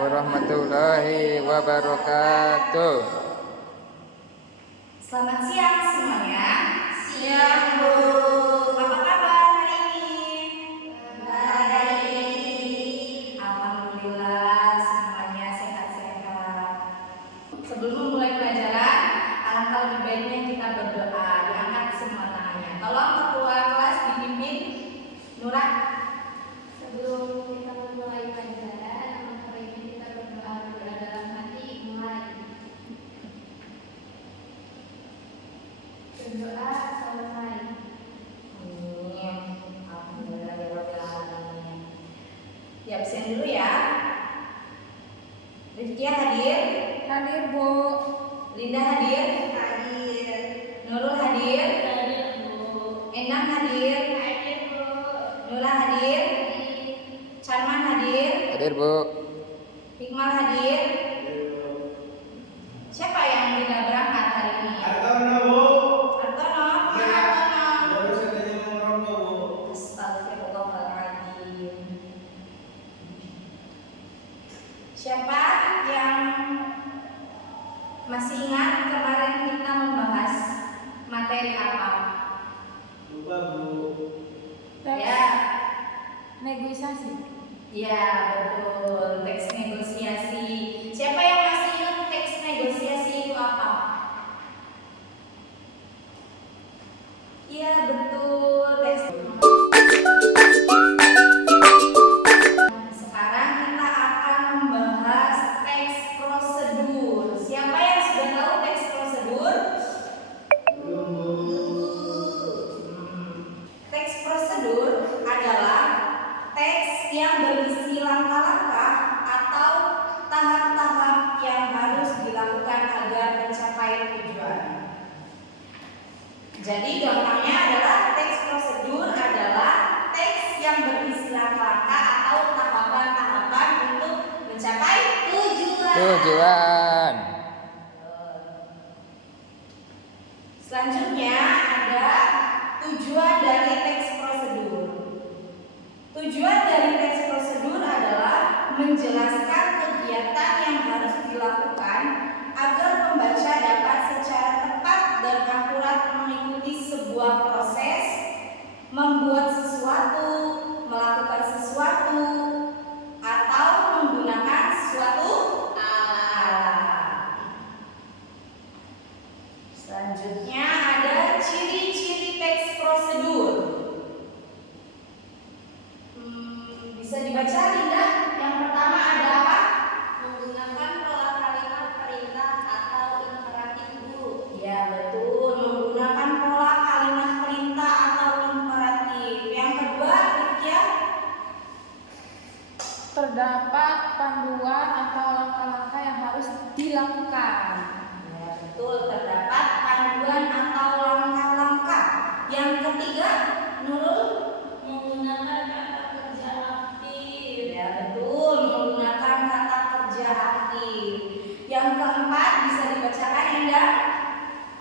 warahmatullahi wabarakatuh. Selamat siang semuanya. Siang Bu. Apa kabar hari ini? Baik. Alhamdulillah semuanya sehat-sehat. Sebelum memulai pelajaran, alangkah lebih baiknya kita berdoa. Diangkat semua tangannya. Tolong ketua kelas dipimpin Nurah. Sebelum kita memulai pelajaran, alangkah baiknya kita berdoa dalam hati. Mulai. Berdoa selesai. Amin. Alhamdulillahirobbilalamin. Di absen dulu ya. Rizkia hadir? Hadir Bu. Linda hadir? Hadir. Nurul hadir? Hadir Bu. Endang hadir? Hadir Bu. Nurul hadir? Charman hadir? Hadir Bu. Hikmal hadir? Siapa yang tidak berangkat hari ini? Hartono Bu. Hartono? Iya. Hartono. Baru saja ngomong Bu. Astagfirullahaladzim. Siapa yang masih ingat kemarin kita membahas materi apa? Lupa Bu. Ya, Negosiasi. ya betul. Teks negosiasi. Siapa yang masih ingat teks negosiasi itu apa? Iya betul. Teks. Sekarang kita akan membahas teks prosedur. Siapa yang sudah tahu teks prosedur? Belum Bu. Teks prosedur adalah teks yang berisi langkah-langkah atau tahap-tahap yang harus dilakukan agar mencapai tujuan. Jadi gampangnya adalah teks prosedur adalah teks yang berisi langkah-langkah atau tahapan-tahapan untuk mencapai tujuan. Tujuan. Selanjutnya ada tujuan dari teks prosedur. Tujuan dari teks prosedur adalah menjelaskan kegiatan yang harus dilakukan agar pembaca dapat secara tepat dan akurat mengikuti sebuah proses, membuat sesuatu, melakukan sesuatu, atau menggunakan suatu alat. Selanjutnya ada ciri-ciri teks prosedur. Bisa dibaca Linda? Yang pertama ada apa? Menggunakan pola kalimat perintah atau imperatif Bu. Ya betul, menggunakan pola kalimat perintah atau imperatif. Yang kedua, Rizkia? Terdapat panduan atau langkah-langkah yang harus dilakukan. Ya betul, terdapat panduan atau langkah-langkah. Yang ketiga, Nurul? Menggunakan kata kerja aktif. Ya betul, menggunakan kata kerja aktif. Yang keempat bisa dibacakan Endang?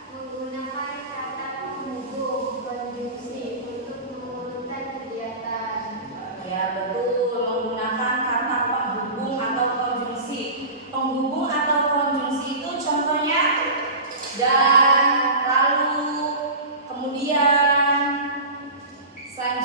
Menggunakan kata penghubung konjungsi untuk mengurutkan kegiatan. Ya betul, menggunakan kata penghubung atau konjungsi. Penghubung atau konjungsi itu contohnya dan, lalu, kemudian. Selanjutnya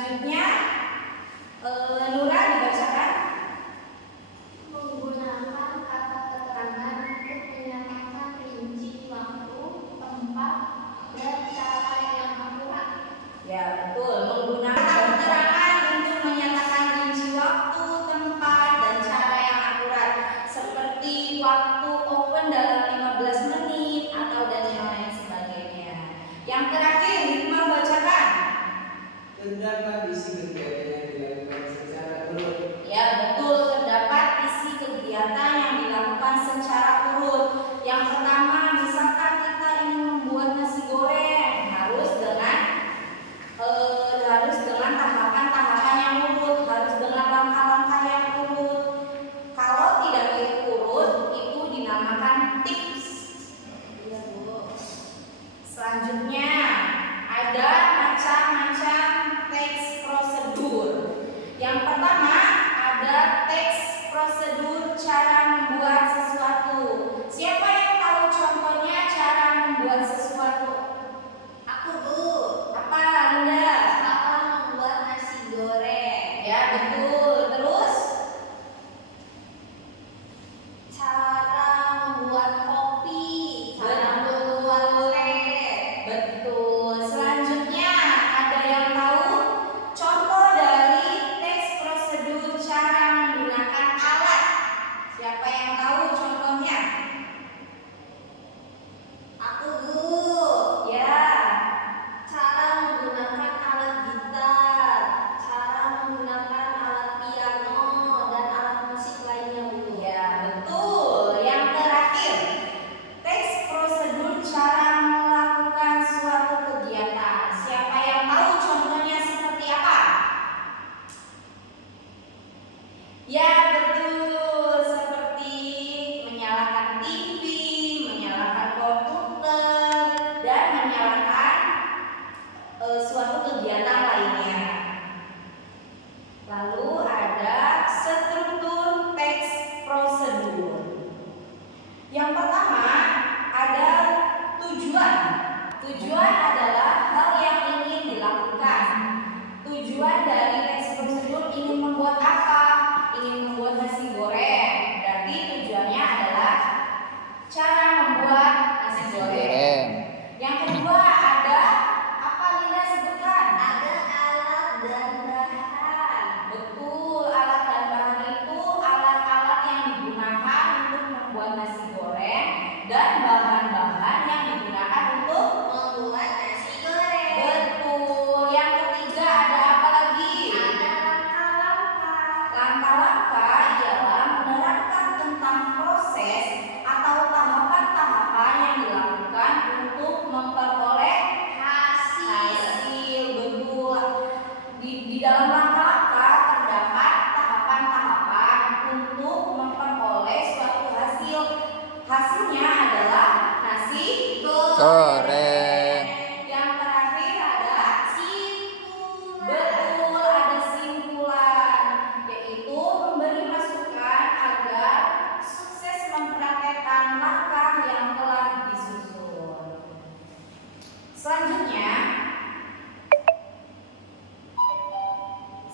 hasilnya adalah nasi Goreng. Yang terakhir ada simpulan. Betul, ada simpulan, yaitu memberi masukan agar sukses mempraktekkan langkah yang telah disusun.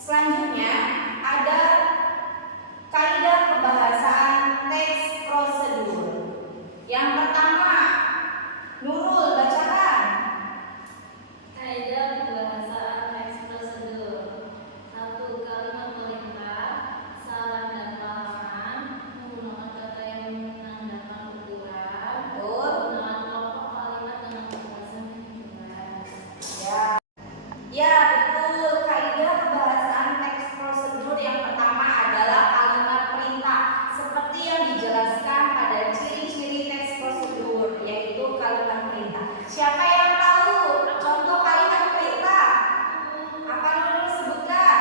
Selanjutnya ada kaidah kebahasaan teks prosedur. Yang pertama, Nurul bacakan. Kaidah pembahasan teks prosedur. 1. Kalimat perintah, saran dan larangan menggunakan kata yang menandakan ukuran. Betul. Menggunakan kelompok kalimat dengan pembahasan yang jelas. Ya, betul. Kaidah kebahasaan teks prosedur yang pertama adalah kalimat perintah, seperti yang dijelaskan pada ciri-ciri teks prosedur, yaitu kalimat perintah. Siapa yang tahu contoh kalimat perintah? Apa dulu sebutkan?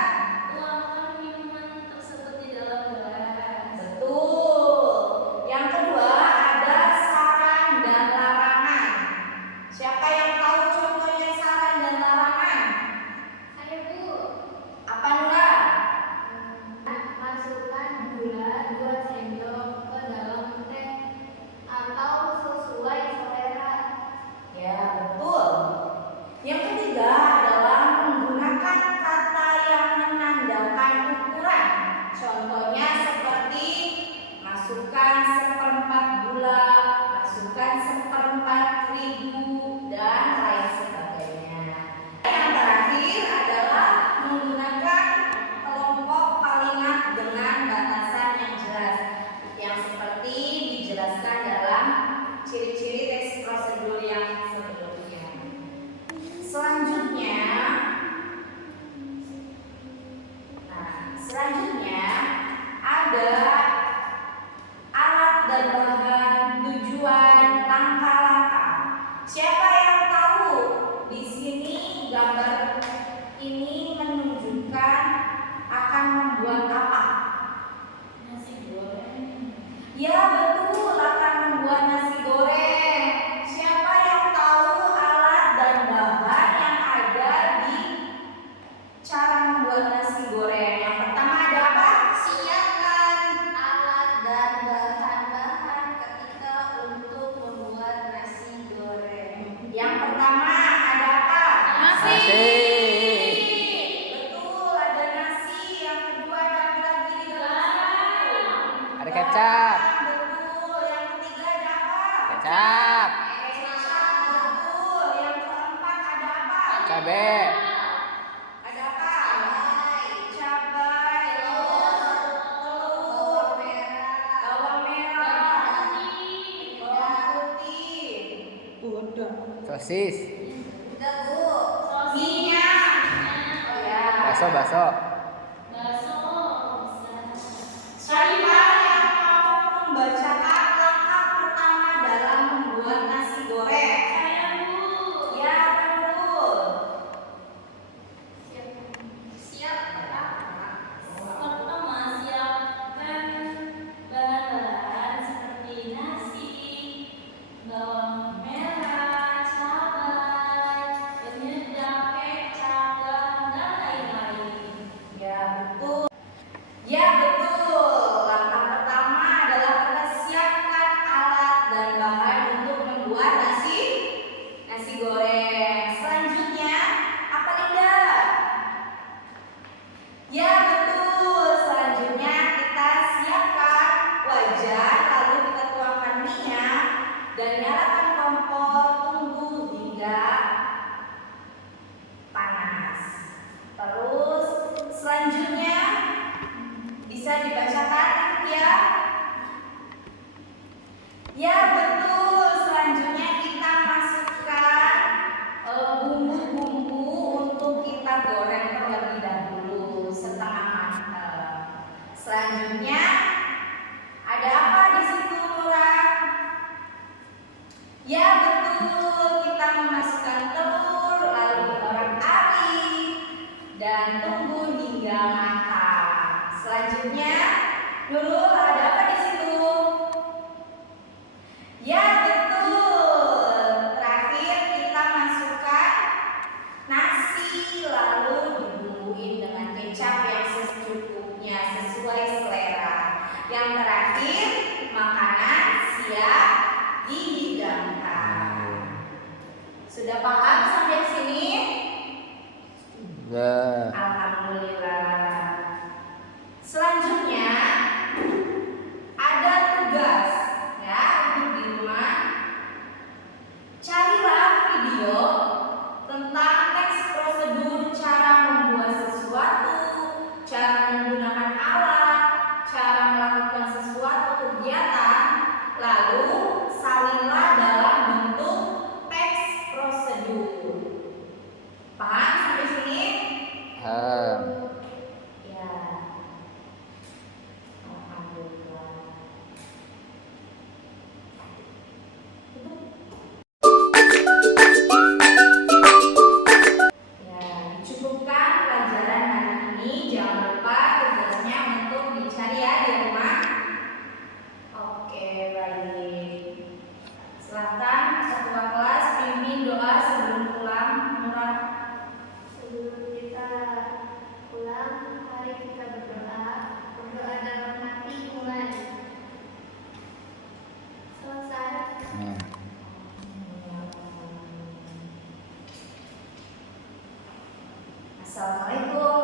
Tuangkan minuman tersebut di dalam gelas. Betul. Yang kedua ada saran dan larangan. Siapa yang tahu contohnya saran dan larangan? Ayo Bu. Apa Nura? Masukkan gula 2 sendok ke dalam teh atau sesuai selera. Ya, betul. Yang ketiga adalah menggunakan kata yang menandakan ukuran. Contohnya seperti masukkan 1/4 gula, masukkan 1/4 terigu, dan lain sebagainya. Yang terakhir adalah menggunakan kelompok kalimat dengan batasan yang jelas, yang seperti dijelaskan dalam ciri-ciri teks prosedur yang sebelumnya. Selanjutnya ada alat dan bahan, tujuan, langkah-langkah. Siapa yang tahu di sini gambar ini menunjukkan akan membuat apa? Nasi goreng. Ya, betul, akan membuat nasi goreng. Siapa yang tahu alat dan bahan yang ada di cara membuat nasi goreng? Yang pertama ada apa? Siapkan alat dan bahan-bahan ketika untuk membuat nasi goreng. Yang pertama ada apa? Nasi. Betul, ada nasi. Yang kedua ada apa lagi di dalam? Ada kecap. Betul. Yang ketiga ada apa? Kecap. Kecap. Betul. Yang keempat ada apa? Cabai. Ada apa? Cabai. Telur. Bawang merah. Bawang putih. Sosis. Udah Bu. Minyak. Ya. Bakso. Bakso. Siapa yang mau membacakan langkah pertama dalam membuat nasi goreng? Saya Bu. Ya, betul. Siap Pertama, siapkan bahan-bahan seperti nasi, bawang merah, cabai, penyedap, kecap, garam, dan lain-lain. terakhir, makanan siap dihidangkan. Sudah paham sampai sini? Ya. Alhamdulillah. Selanjutnya ada tugas ya untuk di rumah. Carilah video tentang teks prosedur cara membuat sesuatu, cara menggunakan alat, cara melakukan sesuatu kegiatan, lalu salinlah dalam bentuk teks prosedur. Paham sampai sini? Paham. Ya. Alhamdulillah. Ya, dicukupkan pelajaran hari ini. Jangan lupa tugasnya untuk dicari ya di rumah. Oke, baik. Silakan ketua kelas pimpin doa sebelum pulang. Murad. Sebelum kita pulang, mari kita berdoa. Berdoa dalam hati mulai. Selesai. Hmm. Assalamualaikum